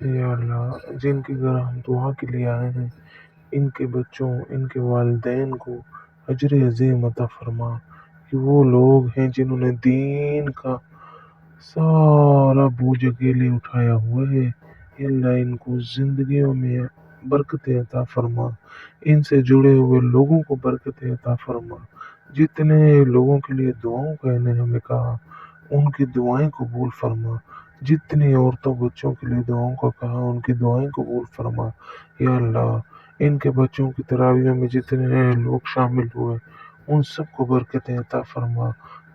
یا اللہ جن کے گھر ہم دعا کے لیے آئے ہیں، ان کے بچوں، ان کے والدین کو اجر عظیم عطا فرما، کہ وہ لوگ ہیں جنہوں نے دین کا سارا بوجھ اکیلے اٹھایا ہوا ہے۔ یا اللہ ان کو زندگیوں میں برکت عطا فرما، ان سے جڑے ہوئے لوگوں کو برکت عطا فرما، جتنے لوگوں کے لیے دعاؤں کا انہیں ہمیں کہا ان کی دعائیں قبول فرما، جتنی عورتوں بچوں کے لیے دعاؤں کا کہا ان کی دعائیں قبول فرما۔ یا اللہ ان کے بچوں کی تراویحوں میں جتنے لوگ شامل ہوئے ان سب کو برکت عطا فرما،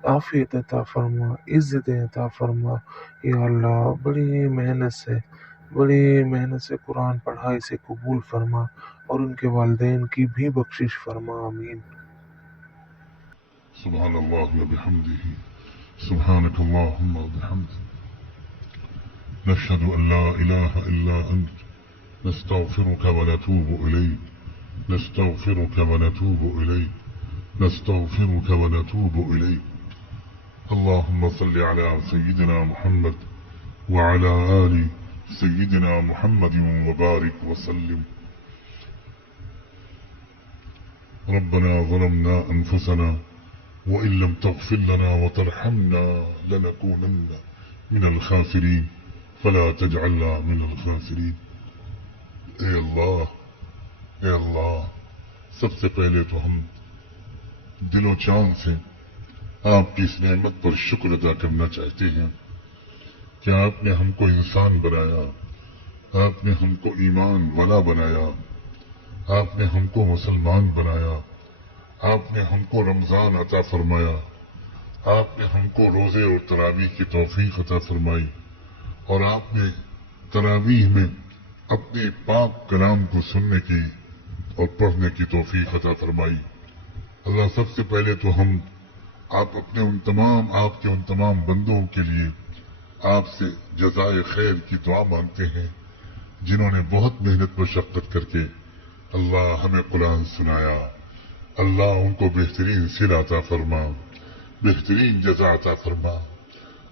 عافیت عطا فرما، عزت عطا فرما۔ یا اللہ بڑی محنت سے قرآن پڑھائی سے قبول فرما اور ان کے والدین کی بھی بخشش فرما، آمین۔ سبحان اللہ وبحمدہ، سبحانک اللہم وبحمدک، نشہد ان لا الہ الا انت، نستغفرک ونتوب الیک، نستغفرک ونتوب الیک، نستغفرک ونتوب الیک۔ اللہم صل علی سیدنا محمد وعلی آل سیدنا محمد وبارک وسلم۔ ربنا ظلمنا انفسنا وإن لم تغفر لنا وترحمنا لنكونن من الخاسرين فلا تجعلنا من الخاسرين۔ اے اللہ سب سے پہلے تو ہم دل و جان سے آپ کی اس نعمت پر شکر ادا کرنا چاہتے ہیں کہ آپ نے ہم کو انسان بنایا، آپ نے ہم کو ایمان والا بنایا، آپ نے ہم کو مسلمان بنایا، آپ نے ہم کو رمضان عطا فرمایا، آپ نے ہم کو روزے اور تراویح کی توفیق عطا فرمائی، اور آپ نے تراویح میں اپنے پاک کلام کو سننے کی اور پڑھنے کی توفیق عطا فرمائی۔ اللہ سب سے پہلے تو ہم آپ کے ان تمام بندوں کے لیے آپ سے جزائے خیر کی دعا مانگتے ہیں جنہوں نے بہت محنت مشقت کر کے اللہ ہمیں قرآن سنایا۔ اللہ ان کو بہترین صلہ عطا فرما، بہترین جزا عطا فرما۔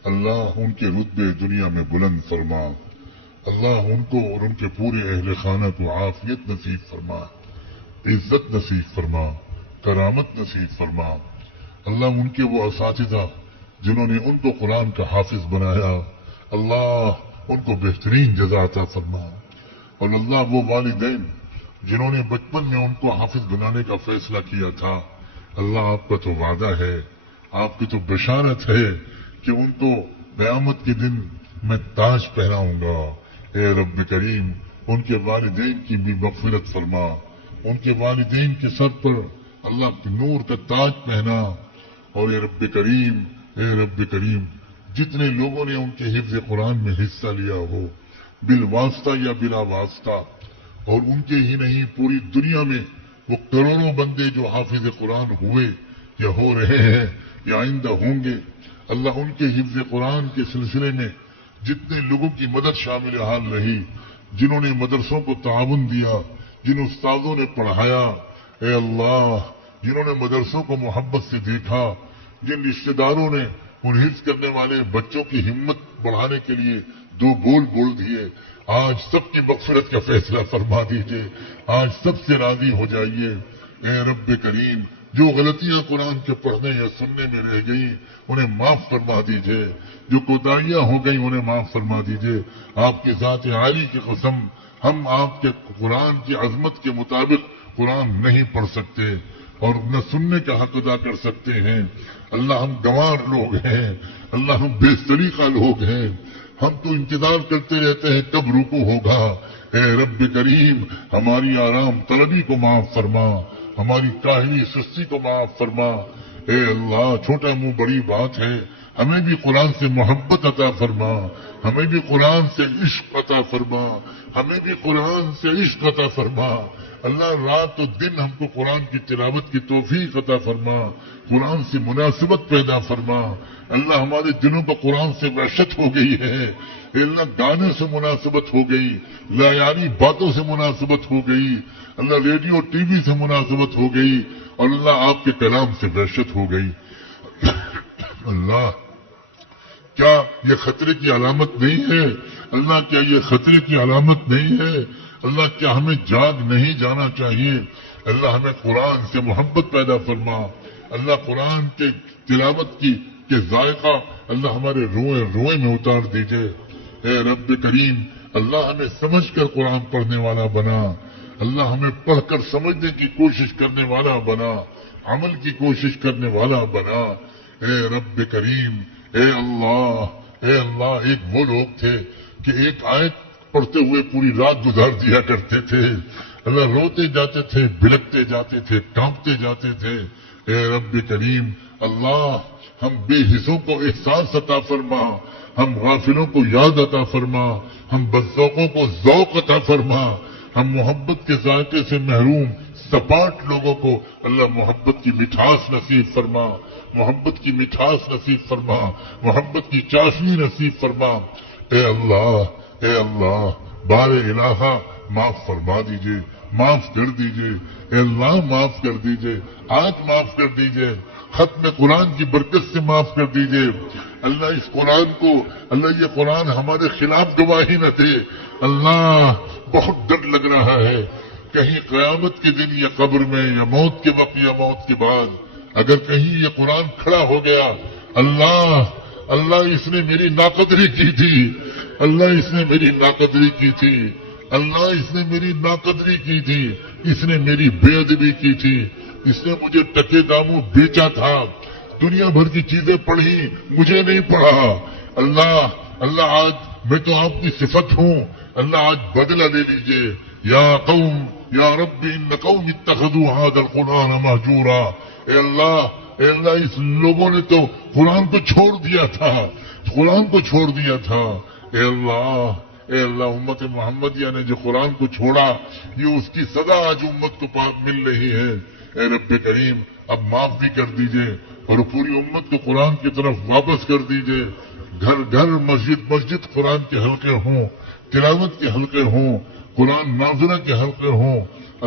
اللہ ان کے رتبے دنیا میں بلند فرما۔ اللہ ان کو اور ان کے پورے اہل خانہ کو عافیت نصیب فرما، عزت نصیب فرما، کرامت نصیب فرما۔ اللہ ان کے وہ اساتذہ جنہوں نے ان کو قرآن کا حافظ بنایا، اللہ ان کو بہترین جزا عطا فرما۔ اور اللہ وہ والدین جنہوں نے بچپن میں ان کو حافظ بنانے کا فیصلہ کیا تھا، اللہ آپ کا تو وعدہ ہے، آپ کی تو بشارت ہے کہ ان کو قیامت کے دن میں تاج پہناؤں گا۔ اے رب کریم ان کے والدین کی بھی مغفرت فرما، ان کے والدین کے سر پر اللہ کے نور کا تاج پہنا۔ اور اے رب کریم جتنے لوگوں نے ان کے حفظ قرآن میں حصہ لیا ہو، بالواسطہ یا بلا واسطہ، اور ان کے ہی نہیں پوری دنیا میں وہ کروڑوں بندے جو حافظ قرآن ہوئے یا ہو رہے ہیں یا آئندہ ہوں گے، اللہ ان کے حفظ قرآن کے سلسلے میں جتنے لوگوں کی مدد شامل حال رہی، جنہوں نے مدرسوں کو تعاون دیا، جن استادوں نے پڑھایا، اے اللہ جنہوں نے مدرسوں کو محبت سے دیکھا، جن رشتہ داروں نے ان حفظ کرنے والے بچوں کی ہمت بڑھانے کے لیے دو بول دیے، آج سب کی مغفرت کا فیصلہ فرما دیجئے، آج سب سے راضی ہو جائیے۔ اے رب کریم جو غلطیاں قرآن کے پڑھنے یا سننے میں رہ گئی انہیں معاف فرما دیجئے، جو کوتاہیاں ہو گئی انہیں معاف فرما دیجئے۔ آپ کی ذات عالی کی قسم ہم آپ کے قرآن کی عظمت کے مطابق قرآن نہیں پڑھ سکتے اور نہ سننے کا حق ادا کر سکتے ہیں۔ اللہ ہم گنوار لوگ ہیں، اللہ ہم بے سلیقہ لوگ ہیں، ہم تو انتظار کرتے رہتے ہیں کب رکوع ہوگا۔ اے رب کریم ہماری آرام طلبی کو معاف فرما، ہماری کاہلی سستی کو معاف فرما۔ اے اللہ چھوٹا منہ بڑی بات ہے، ہمیں بھی قرآن سے محبت عطا فرما، ہمیں بھی قرآن سے عشق عطا فرما، ہمیں بھی قرآن سے عشق عطا فرما۔ اللہ رات و دن ہم کو قرآن کی تلاوت کی توفیق عطا فرما، قرآن سے مناسبت پیدا فرما۔ اللہ ہمارے دلوں پر قرآن سے وحشت ہو گئی ہے، اے اللہ گانے سے مناسبت ہو گئی، لایاری باتوں سے مناسبت ہو گئی، اللہ ریڈیو ٹی وی سے مناسبت ہو گئی، اور اللہ آپ کے کلام سے وحشت ہو گئی۔ اللہ کیا یہ خطرے کی علامت نہیں ہے؟ اللہ کیا یہ خطرے کی علامت نہیں ہے؟ اللہ کیا ہمیں جاگ نہیں جانا چاہیے؟ اللہ ہمیں قرآن سے محبت پیدا فرما. اللہ قرآن کے تلاوت کے ذائقہ اللہ ہمارے روئے میں اتار دیجئے. اے رب کریم اللہ ہمیں سمجھ کر قرآن پڑھنے والا بنا. اللہ ہمیں پڑھ کر سمجھنے کی کوشش کرنے والا بنا, عمل کی کوشش کرنے والا بنا. اے رب کریم اے اللہ ایک وہ لوگ تھے کہ ایک آیت پڑھتے ہوئے پوری رات گزار دیا کرتے تھے. اللہ روتے جاتے تھے, بھڑکتے جاتے تھے, کانپتے جاتے تھے. اے رب کریم اللہ ہم بے حصوں کو احساس عطا فرما, ہم غافلوں کو یاد عطا فرما, ہم بدذوقوں کو ذوق عطا فرما, ہم محبت کے ذائقے سے محروم سپاٹ لوگوں کو اللہ محبت کی مٹھاس نصیب فرما, محبت کی مٹھاس نصیب فرما, محبت کی چاشنی نصیب فرما. اے اللہ بار الہا معاف فرما دیجئے, معاف کر دیجئے. اے اللہ معاف کر دیجئے, آج معاف کر دیجئے, ختم قرآن کی برکت سے معاف کر دیجئے. اللہ اس قرآن کو, اللہ یہ قرآن ہمارے خلاف گواہی نہ دے. اللہ بہت ڈر لگ رہا ہے کہیں قیامت کے دن یا قبر میں یا موت کے وقت یا موت کے بعد اگر کہیں یہ قرآن کھڑا ہو گیا, اللہ اس نے میری ناقدری کی تھی, اللہ اس نے میری ناقدری کی تھی, اللہ اس نے میری ناقدری کی تھی, اس نے میری بے ادبی کی تھی, اس نے مجھے ٹکے داموں بیچا تھا, دنیا بھر کی چیزیں پڑھی مجھے نہیں پڑھا. اللہ آج میں تو آپ کی صفت ہوں, اللہ آج بدلہ لے لیجئے. یا قوم یا رب ان قوم اتخذوا هذا القرآن مہجورا. اے اللہ اس لوگوں نے تو قرآن کو چھوڑ دیا تھا, قرآن کو چھوڑ دیا تھا. اے اللہ امت محمدیہ نے جو قرآن کو چھوڑا یہ اس کی سزا آج امت کو مل رہی ہے. اے رب کریم اب معاف بھی کر دیجئے اور پوری امت کو قرآن کی طرف واپس کر دیجئے. گھر مسجد قرآن کے حلقے ہوں, تلاوت کے حلقے ہوں, قرآن ناظرہ کے حلقے ہوں.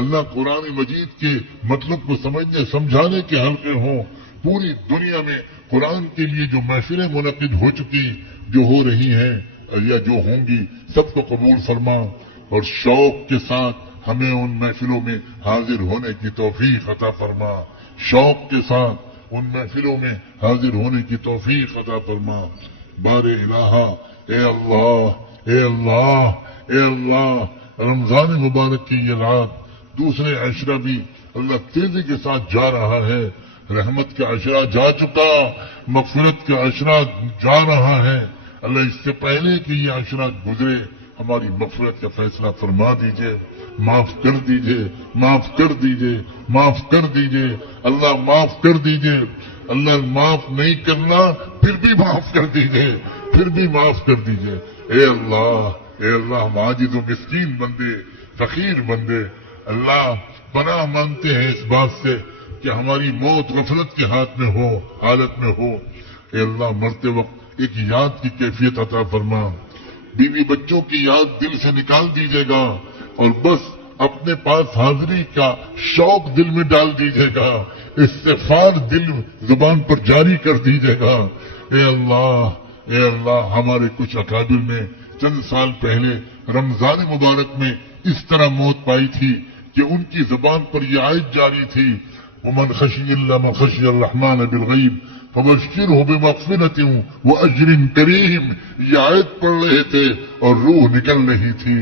اللہ قرآن مجید کے مطلب کو سمجھنے سمجھانے کے حلقے ہوں. پوری دنیا میں قرآن کے لیے جو محفلیں منعقد ہو چکی, جو ہو رہی ہیں یا جو ہوں گی, سب کو قبول فرما اور شوق کے ساتھ ہمیں ان محفلوں میں حاضر ہونے کی توفیق عطا فرما. شوق کے ساتھ ان محفلوں میں حاضر ہونے کی توفیق عطا فرما. بار الہا اے اللہ رمضان مبارک کی یہ رات دوسرے عشرہ بھی اللہ تیزی کے ساتھ جا رہا ہے. رحمت کا عشرہ جا چکا, مغفرت کا عشرہ جا رہا ہے. اللہ اس سے پہلے کہ یہ عشرہ گزرے ہماری مغفرت کا فیصلہ فرما دیجئے, معاف کر دیجئے, معاف کر دیجئے, معاف کر دیجئے. اللہ معاف کر دیجئے. اللہ معاف نہیں کرنا پھر بھی معاف کر دیجئے, پھر بھی معاف کر دیجئے. اے اللہ ہم عاجز و مسکین بندے, فقیر بندے, اللہ پناہ مانگتے ہیں اس بات سے کہ ہماری موت غفلت کے ہاتھ میں ہو, حالت میں ہو. اے اللہ مرتے وقت ایک یاد کی کیفیت عطا فرما. بیوی بچوں کی یاد دل سے نکال دیجیے گا اور بس اپنے پاس حاضری کا شوق دل میں ڈال دیجیے گا, استغفار دل زبان پر جاری کر دیجیے گا. اے اللہ ہمارے کچھ اکابر نے چند سال پہلے رمضان مبارک میں اس طرح موت پائی تھی کہ ان کی زبان پر یہ آیت جاری تھی, ومن خشی الرحمن بالغیب فبشرہ بمغفرۃ واجر کریم. یہ آیت پڑھ رہے تھے اور روح نکل رہی تھی.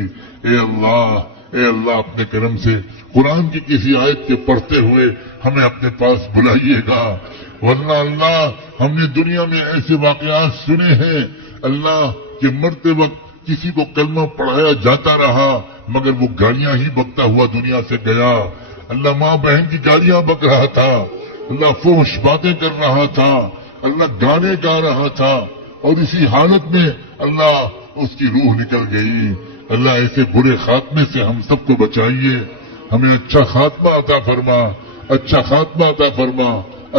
اے اللہ اپنے کرم سے قرآن کی کسی آیت کے پڑھتے ہوئے ہمیں اپنے پاس بلائیے گا, ورنہ اللہ ہم نے دنیا میں ایسے واقعات سنے ہیں اللہ کہ مرتے وقت کسی کو کلمہ پڑھایا جاتا رہا مگر وہ گالیاں ہی بکتا ہوا دنیا سے گیا. اللہ ماں بہن کی گالیاں بک رہا تھا, اللہ فحش باتیں کر رہا تھا, اللہ گانے گا رہا تھا اور اسی حالت میں اللہ اس کی روح نکل گئی. اللہ ایسے برے خاتمے سے ہم سب کو بچائیے, ہمیں اچھا خاتمہ عطا فرما, اچھا خاتمہ عطا فرما,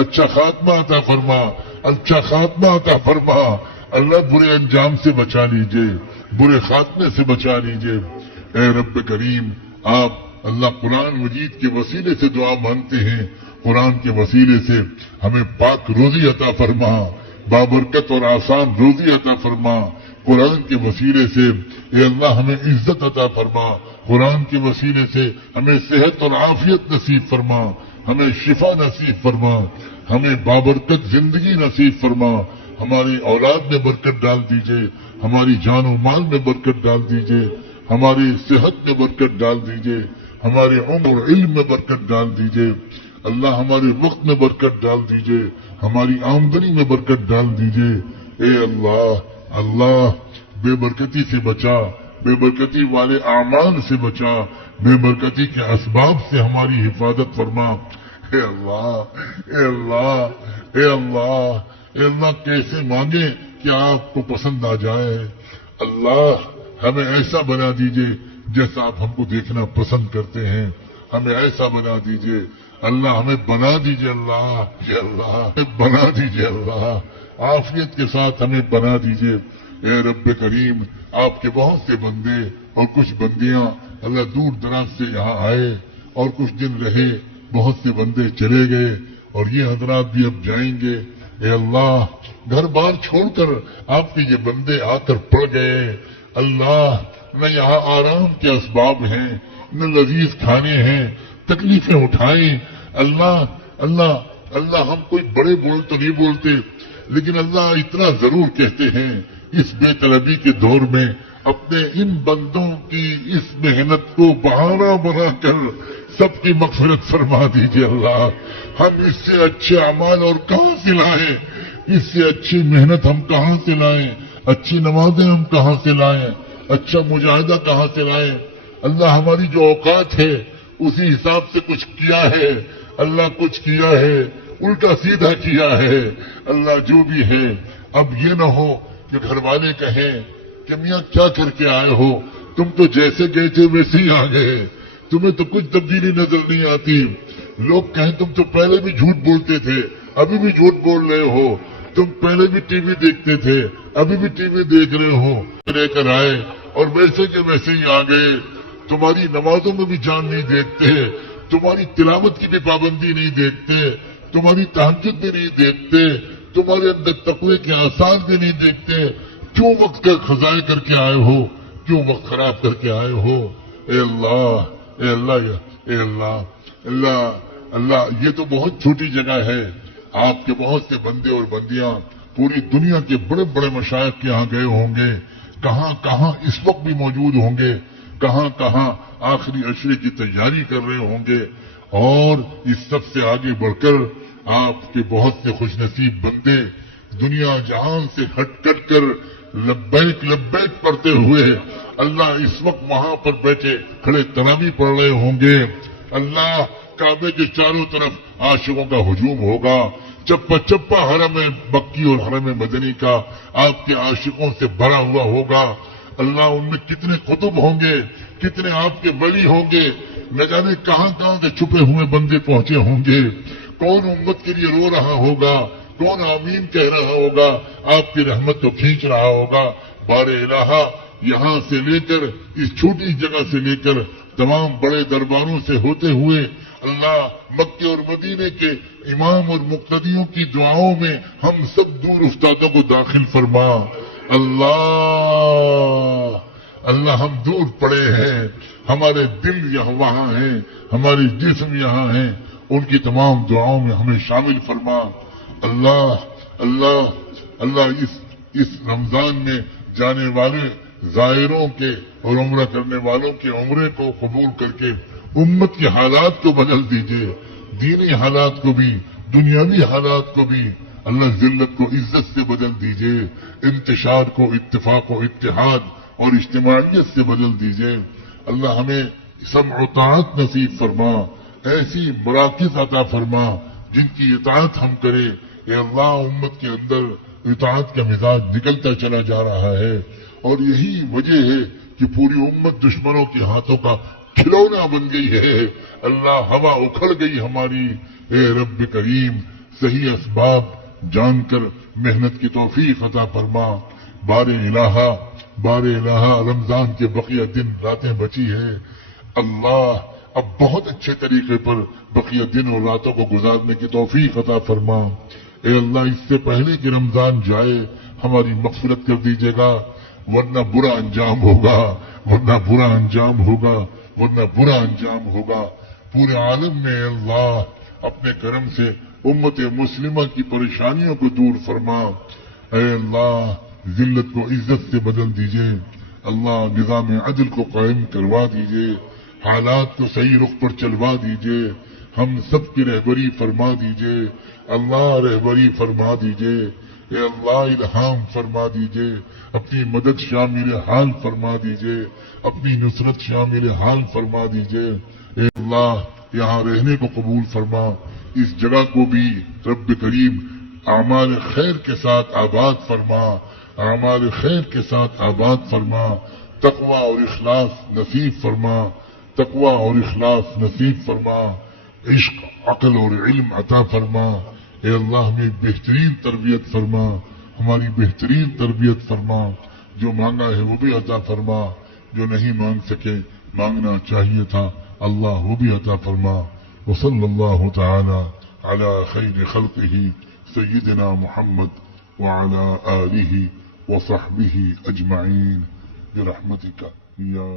اچھا خاتمہ عطا فرما, اچھا خاتمہ عطا فرما. اللہ برے انجام سے بچا لیجئے, برے خاتمے سے بچا لیجئے. اے رب کریم آپ اللہ قرآن مجید کے وسیلے سے دعا مانگتے ہیں, قرآن کے وسیلے سے ہمیں پاک روزی عطا فرما, بابرکت اور آسان روزی عطا فرما، قرآن کے وسیلے سے اے اللہ ہمیں عزت عطا فرما، قرآن کے وسیلے سے ہمیں صحت اور عافیت نصیب فرما، ہمیں شفا نصیب فرما، ہمیں بابرکت زندگی نصیب فرما، ہماری اولاد میں برکت ڈال دیجئے، ہماری جان و مال میں برکت ڈال دیجئے، ہماری صحت میں برکت ڈال دیجئے، ہمارے عمر اور علم میں برکت ڈال دیجئے، اللہ ہمارے وقت میں برکت ڈال دیجئے، ہماری آمدنی میں برکت ڈال دیجئے۔ اے اللہ، اللہ بے برکتی سے بچا، بے برکتی والے اعمال سے بچا، بے برکتی کے اسباب سے ہماری حفاظت فرما۔ اے اللہ، اے اللہ، اے اللہ، اے اللہ کیسے مانگے کہ آپ کو پسند آ جائے۔ اللہ ہمیں ایسا بنا دیجئے جیسا آپ ہم کو دیکھنا پسند کرتے ہیں، ہمیں ایسا بنا دیجئے اللہ، ہمیں بنا دیجئے اللہ، یا اللہ ہمیں بنا دیجئے اللہ، عافیت کے ساتھ ہمیں بنا دیجئے۔ اے رب کریم، آپ کے بہت سے بندے اور کچھ بندیاں اللہ دور دراز سے یہاں آئے اور کچھ دن رہے، بہت سے بندے چلے گئے اور یہ حضرات بھی اب جائیں گے۔ اے اللہ گھر بار چھوڑ کر آپ کے یہ بندے آ کر پڑ گئے، اللہ نہ یہاں آرام کے اسباب ہیں، نہ لذیذ کھانے ہیں، تکلیفیں اٹھائیں۔ اللہ اللہ اللہ ہم کوئی بڑے بول تو نہیں بولتے، لیکن اللہ اتنا ضرور کہتے ہیں اس بے طلبی کے دور میں اپنے ان بندوں کی اس محنت کو بہانہ بنا کر سب کی مغفرت فرما دیجیے اللہ۔ ہم اس سے اچھے اعمال اور کہاں سے لائیں، اس سے اچھی محنت ہم کہاں سے لائیں، اچھی نمازیں ہم کہاں سے لائیں، اچھا مجاہدہ کہاں سے لائیں۔ اللہ ہماری جو اوقات ہے اسی حساب سے کچھ کیا ہے، اللہ کچھ کیا ہے الٹا سیدھا کیا ہے اللہ، جو بھی ہے اب یہ نہ ہو کہ گھر والے کہیں کہ میاں کیا کر کے آئے ہو، تم تو جیسے گئے تھے ویسے ہی آ گئے، تمہیں تو کچھ تبدیلی نظر نہیں آتی۔ لوگ کہیں تم تو پہلے بھی جھوٹ بولتے تھے، ابھی بھی جھوٹ بول رہے ہو، تم پہلے بھی ٹی وی دیکھتے تھے، ابھی بھی ٹی وی دیکھ رہے ہو، لے کر آئے اور ویسے کے ویسے ہی آ گئے۔ تمہاری نمازوں میں بھی جان نہیں دیکھتے، تمہاری تلاوت کی بھی پابندی نہیں دیکھتے، تمہاری تہجد بھی نہیں دیکھتے، تمہارے اندر تقوی کے آثار بھی نہیں دیکھتے۔ کیوں وقت کا خزائے کر کے آئے ہو، کیوں وقت خراب کر کے آئے ہو؟ اے اللہ، اے اللہ، اے اللہ، اللہ اللہ یہ تو بہت چھوٹی جگہ ہے، آپ کے بہت سے بندے اور بندیاں پوری دنیا کے بڑے بڑے مشائخ کے یہاں گئے ہوں گے، کہاں کہاں اس وقت بھی موجود ہوں گے، کہاں کہاں آخری عشرے کی تیاری کر رہے ہوں گے، اور اس سب سے آگے بڑھ کر آپ کے بہت سے خوش نصیب بندے دنیا جہان سے ہٹ کٹ کر لبیک لبیک پڑھتے ہوئے اللہ اس وقت وہاں پر بیٹھے کھڑے تراویح پڑھ رہے ہوں گے۔ اللہ کعبے کے چاروں طرف عاشقوں کا ہجوم ہوگا، چپا چپا حرم مکی اور حرم مدنی کا آپ کے عاشقوں سے بھرا ہوا ہوگا۔ اللہ ان میں کتنے قطب ہوں گے، کتنے آپ کے ولی ہوں گے، نہ جانے کہاں کہاں سے چھپے ہوئے بندے پہنچے ہوں گے۔ کون امت کے لیے رو رہا ہوگا، کون آمین کہہ رہا ہوگا، آپ کی رحمت کو کھینچ رہا ہوگا۔ بار الہا یہاں سے لے کر اس چھوٹی جگہ سے لے کر تمام بڑے درباروں سے ہوتے ہوئے اللہ مکے اور مدینے کے امام اور مقتدیوں کی دعاؤں میں ہم سب دور افتادوں کو داخل فرما۔ اللہ اللہ ہم دور پڑے ہیں، ہمارے دل یہاں وہاں ہیں، ہمارے جسم یہاں ہیں، ان کی تمام دعاؤں میں ہمیں شامل فرما۔ اللہ اللہ اللہ اس رمضان میں جانے والے زائروں کے اور عمرہ کرنے والوں کے عمرے کو قبول کر کے امت کے حالات کو بدل دیجئے، دینی حالات کو بھی، دنیاوی حالات کو بھی اللہ ذلت کو عزت سے بدل دیجئے، انتشار کو اتفاق و اتحاد اور اجتماعیت سے بدل دیجئے۔ اللہ ہمیں سمع و طاعت نصیب فرما، ایسی مراکز عطا فرما جن کی اطاعت ہم کریں۔ اے اللہ امت کے اندر اطاعت کا مزاج نکلتا چلا جا رہا ہے، اور یہی وجہ ہے کہ پوری امت دشمنوں کے ہاتھوں کا کھلونا بن گئی ہے۔ اللہ ہوا اکھڑ گئی ہماری۔ اے رب کریم صحیح اسباب جان کر محنت کی توفیق عطا فرما۔ بار الہا رمضان کے بقیہ دن راتیں بچی ہے، اللہ اب بہت اچھے طریقے پر بقیہ دن اور راتوں کو گزارنے کی توفیق عطا فرما۔ اے اللہ اس سے پہلے کہ رمضان جائے ہماری مغفرت کر دیجیے گا، ورنہ برا انجام ہوگا، ورنہ برا انجام ہوگا، ورنہ برا انجام ہوگا۔ پورے عالم میں اے اللہ اپنے کرم سے امت مسلمہ کی پریشانیوں کو دور فرما۔ اے اللہ ذلت کو عزت سے بدل دیجئے، اللہ نظام عدل کو قائم کروا دیجئے، حالات کو صحیح رخ پر چلوا دیجئے، ہم سب کی رہبری فرما دیجئے، اللہ رہبری فرما دیجئے، اے اللہ الہام فرما دیجئے، اپنی مدد شامل حال فرما دیجئے، اپنی نصرت شامل حال فرما دیجئے۔ اے اللہ یہاں رہنے کو قبول فرما، اس جگہ کو بھی رب کریم اعمال خیر کے ساتھ آباد فرما، اعمال خیر کے ساتھ آباد فرما، تقوی اور اخلاص نصیب فرما، تقوی اور اخلاص نصیب فرما، عشق عقل اور علم عطا فرما۔ اے اللہ ہمیں بہترین تربیت فرما، ہماری بہترین تربیت فرما، جو مانگا ہے وہ بھی عطا فرما، جو نہیں مانگ سکے مانگنا چاہیے تھا اللہ وہ بھی عطا فرما۔ وصلی اللہ تعالی علی خیر خلقہ سیدنا محمد وعلی آلہ وصحبہ اجمعین برحمتک یا